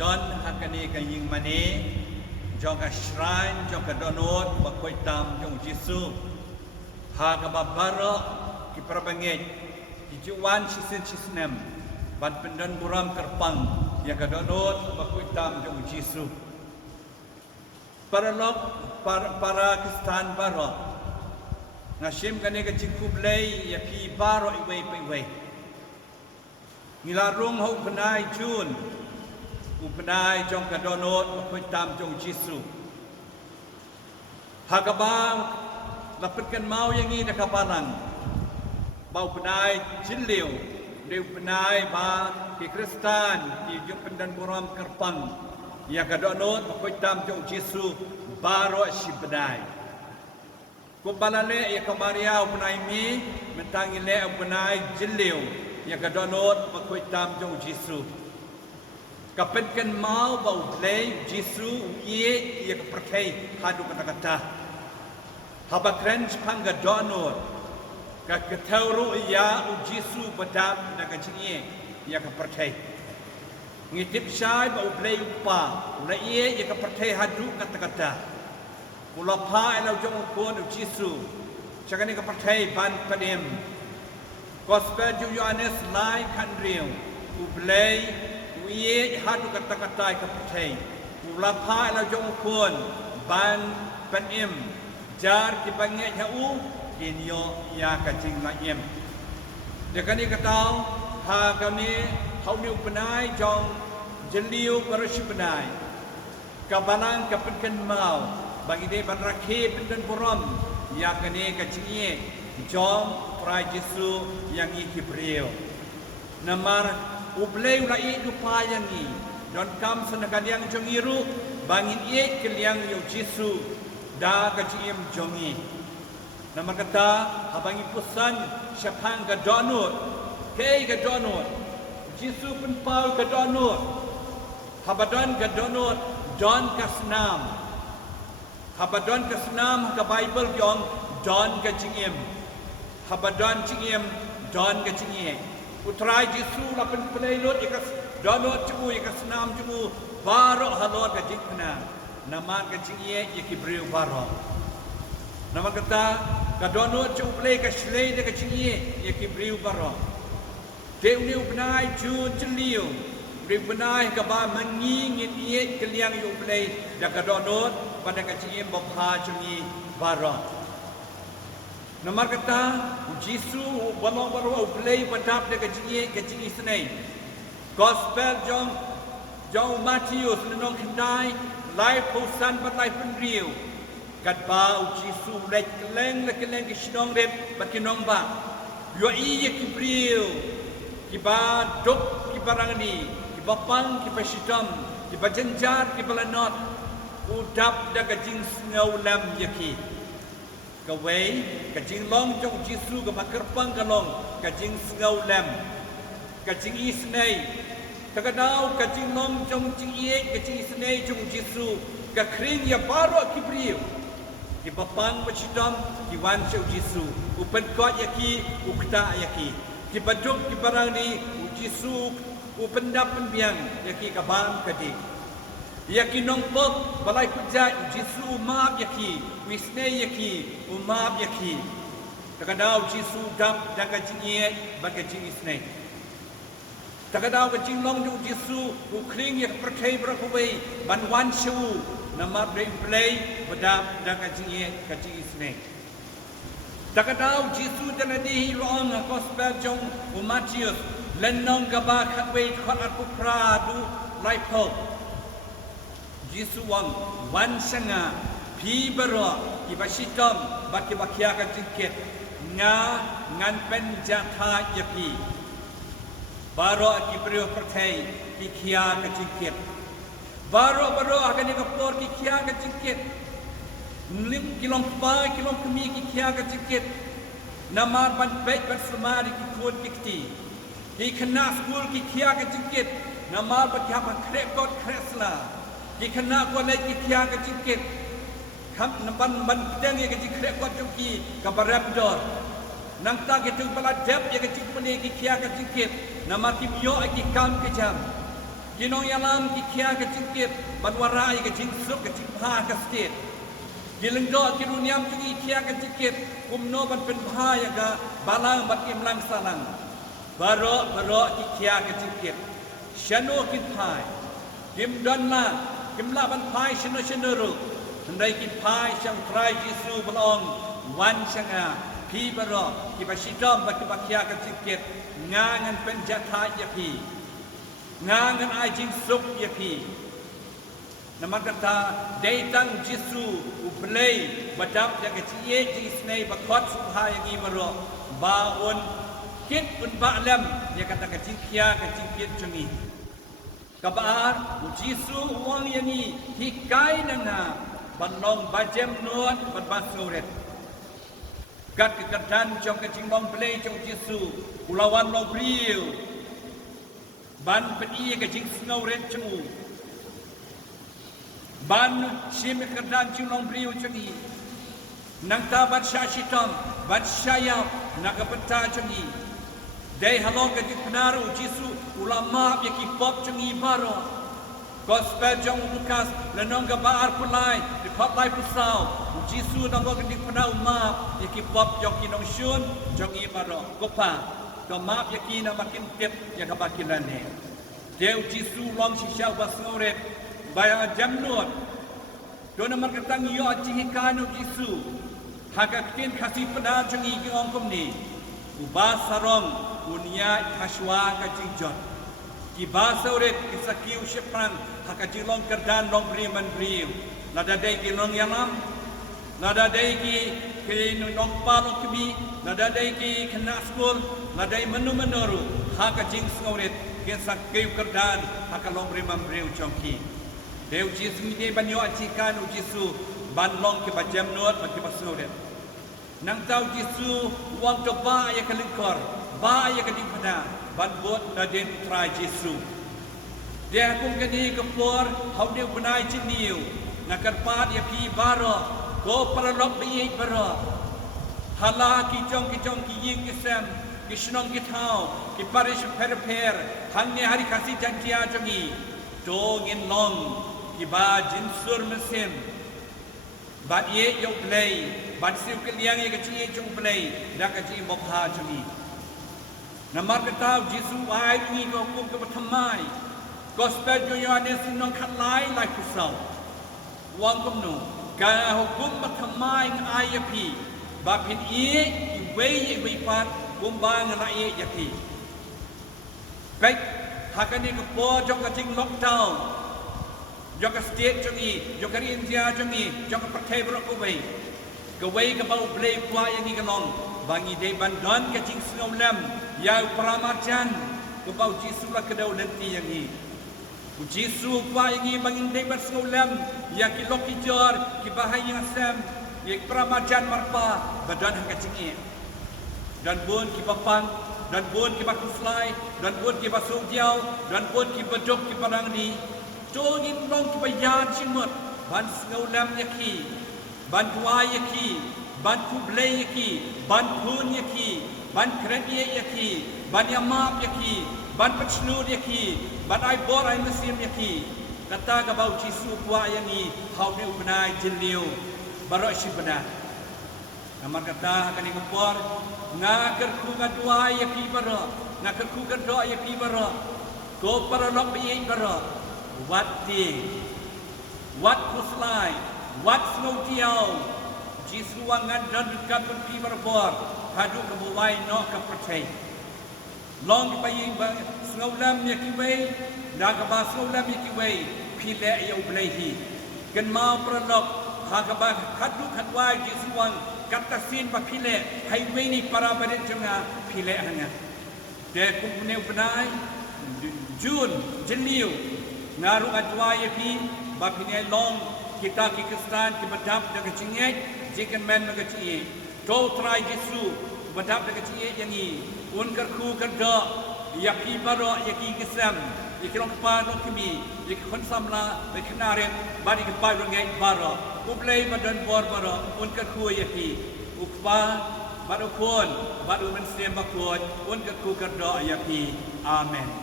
Don hakani kaying mani jong ka shrine jong ka donot bakoy tam jong Jesu ha ka babaro ki prabangit ki juwan sisen sisnem ban pendan buram kerpang ya ka donot bakoy tam jong Jesu para Kristan baro ngasim kani ka cikublay ya ki baro iway ngilarung ho penai jun upenai jong ka donot bakoy tam jong Jesu hakabang lapetkan mau yang ini kapalang bau penai jiliu deu penai ba ki Kristan ki jong pendan buram kerpang ya ka donot bakoy tam jong Jesu baro si penai ko balale ya ka Maria upenai mi mentangile upenai jiliu ya ka donot bakoy tam jong Jesu kapetkan mau bau play Jesu ye ya perkai hadu kata-kata habakren pangga donor ka ketauru ya Jesu badam daga jinye ya perkai ngitip syai bau play upa la ye ya perkai hadu kata-kata ula pa ela jong kon Jesu chakani ka perkai ban padem gospel Yohanes lai kanriu uplay ye hadu kata-kata ka pertai ulapa la jong kon ban panem jar ki bange jau kinyo ya ka jing ma em de kani katau ha kami hau ni upenai jong jeliu parashi penai ka banang ka penken mau bagi de ban rakhe pendan borom ya kani ka jingie jong prai Jesu yang ikibreo namar ublay ulai lupa yang ni don kam senakan yang jongiru bangin ye keliang yo Jesu da kajiem jongi nama kata habangi pusan syapang ka donut kei ka donut Jesu pun pau ka donut habadon ka donut don kasnam habadon kasnam ka Bible yong don ka jiem habadon jiem don ka jiem utrai Jesu lapen pelailut ikas donot cemu ikas nam cemu baro halot ka jikna nama ka jingie ikibreu baro nama kata ka donot cemu play ka shlei de ka jingie ikibreu baro deuniu benai jun jeliu breu benai ka ba mengi ngit ye keliang yu play da ka donot pada ka jingie bopha jungi baro nama kata Jesu balau play badap de kajingi senai gospel jong Matius nenong kendai lai pusan batai penriu kat bau Jesu lek keleng ke sinong rep bakinong ba yo iya kibriu kiba dok kibarang ni kibapang kibasitam kibajenjar kibalanot udap da kajing ngau lam yaki kawai kajing long jong Jesu ka makerpang kalong kajing ngau lam kajing isnai takadau kajing long jong jing ye kajing isnai jong Jesu ka kring ya baro kibriu ki bapang bachitam ki wan jong Jesu upen kot yaki ukta yaki ki baduk ki barang ni Jesu upen dap penbiang yaki ka bang kadik yaki nong pok balai kujai Jesu maaf yaki wisne yaki maaf yaki takadau Jesu dap daga jingie baga jingisne takadau ka jinglong du Jesu ukring yak perkai brakawai ban wan shu nama play badap daga jingie ka jingisne takadau Jesu daladi long gospel jong Matius lenong gaba khatwei khat pupra du laipo Jesu wang wan sanga pi baro ibasitom baki bakia ka jingket nga ngan pen jatha yapi baro ki brio pertai ki kia ka jingket baro akan ka por ki kia ka jingket lim kilom pa kilom kemi ki kia ka jingket namar ban baik bersemari ki kun dikti ki kena school ki kia ka jingket namar baki apa krekot kresla ki kena ko lek ki kia ka jingket kam nampan ban pedang ye ka jingket ko joki ka barabdor nang ta ke tu pala dep ye ka jingket ki kia ka jingket nama ki myo ki kam ke jam Kinong yalam ki kia ke cingkit ban warai ke cingsuk ke cingpa ke stit. Dilengdo kiruniam tungi kia ke cingkit kumno ban penpa ya ga balang ban kimlang salang. Baro ki kia ke cingkit. Shano kin pai. Kim donla kimla ban pai shano ru. Hendai kin pai syang trai Yesu belong wan syanga pi baro ki basidom ban kia ke cingkit ngangan penjata ya pi. Ngangan ai jing suk ya pi. Nama kata datang Yesu uplay badap yang kecil jisnei bakot subha yang imaro baun kit pun ba'lam dia kata kecil kia kecil kit cungi. Kabar Yesu uang yang ni hikai nanga banong bajem nuat berbasuret. Kat kekerdan jong kecil long play jong Yesu ulawan long beriu. Ban peti ke jing snow red cemu. Ban sim kerdan long beriu cungi. Nang ta ban syashitam, ban syayap nak peta cungi. Dai halong ke penaru Yesu ulama ye ki pop cungi baro. Gospel jong Lukas lenong ke baar pulai di khot lai pusau. Yesu nang ke penaru ma ye ki pop jong kinong syun jong i baro. Gopaก็มาบยากีนะมากินเต็บยากบากินแล้วเนี่ยเดี๋ยวจิสูลองชิชาวบัสโนเรตบายจำนวนโดนมันกระตั้งยอดจิฮิกานุจิสูหากเกินข้าศึกปนาจงอีกองคมนี้อุบาสรองอุญญาทัชวากจิงจอดกิบาสโนเรตกิสกิวเชปรังหากจิลองกระดานลองบรีมันบรีวนาดาเดกิลองยาลัมนาดาเดกินองปาลองคบีนาดาเดกิขณะสกุลNadai menu-menuru haka jing sngoret kesak keu kerdan haka long brimam breu chongki. Deu Jesu ni de banyo acikan u Jesu ban long ke bajam nuat ban ke sngoret. Nang tau Jesu wang to ba ya kelingkor, ba ya keding pada ban bot naden try Jesu. Dia kum kani ke por hau deu benai jiniu nakar pat ya pi baro ko paralok bi baro. Hala ki jong ki ying kesem Kishnong kitau, kiparish per, hangni hari kasih janji ajongi, dongin long, kiba jinsur mesim, bat ye yok play, bat siu keliang ye kecil jong play, dak kecil mokha jongi. Namar ketau Jesu ai ni ko kum ke bertemai, gospel joyane sinong khalai lai kusau, wang kumno, ka hukum bertemai ai api, bapin ye wei pat. Bumbang rakyat yaki. Baik, hakan ni kepo jok kacing lockdown, jok state jongi, jok India jongi, jok pertai berok kawai, kawai kebau play kuah yang ni kelong, bangi day bandon kacing sengaulam, ya peramarjan, kebau Jesu lah kedau nanti yang ni. Jesu kuah yang ni bangi day bersengaulam, ya kilok kijor, kibahai yang asam, ya peramarjan marpa, badan kacing ni. Dan pun kibapang, dan pun kibakuslai, dan pun kibasudiau, dan pun kibadok kibarang ni. Jongin long kibayan cimut, ban sengaulam yaki, ban tua yaki, ban kublai yaki, ban pun yaki, ban krediye yaki, ban yamap yaki, ban pechnur yaki, ban aibor ai mesim yaki. Kata kabau Jesu kuah yang ni, hau ni ubenai jeliu, barok si benar. Namar kata akan ingupor ngakar ku ngadua ya pi bara ngakar ku kadua ya pi bara ko para lok bi bara wat kuslai wat snotiau Jesu wangan dan dekat pi bara bor hadu ke buai no ke percay long pai snaulam ya ki wei da ka ba snaulam ya ki wei pi le ya ublehi kan mau para lok ha ka ba hadu kadwa Jesu wang kata sin pa pile highway ni para badet jonga pile hanga de kumpune benai Jun jeliu ngaru adwa yapi ba pine long kita ki Kristen ki badap de kecingek jikan men de kecingek to try Jesu badap de kecingek yang ni un kerku kerda yapi baro yaki kesam ikilong pa no kimi ikon samla be knaret badi ke pa ngai baro ublay badan bor baro un kerku yapi ukpa badu pun badu mensiam bakun un kerku kerda yapi amen.